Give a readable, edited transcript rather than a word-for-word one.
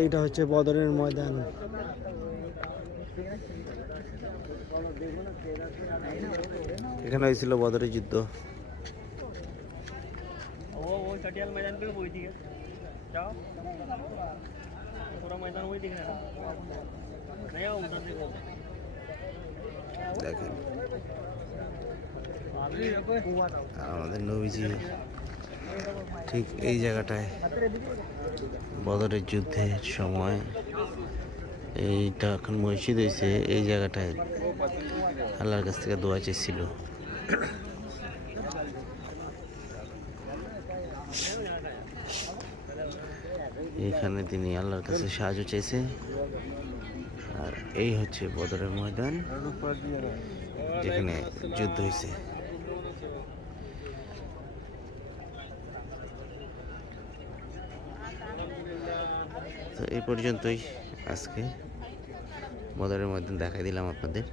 এইটা হচ্ছে বদরের ময়দান। এখানে হয়েছিল বদরের যুদ্ধ। দেখেন আমাদের নবীজি ঠিক এই জায়গাটায় বদরের যুদ্ধের সময়, এইটা এখন মসজিদ হয়েছে, এই জায়গাটায় আল্লাহর কাছ থেকে দোয়া চেয়েছিল। এখানে তিনি আল্লাহর কাছে সাহায্য চেয়েছে। আর এই হচ্ছে বদরের ময়দান, যেখানে যুদ্ধ হয়েছে। তো এই পর্যন্তই আজকে বদরের ময়দান দেখাই দিলাম আপনাদের।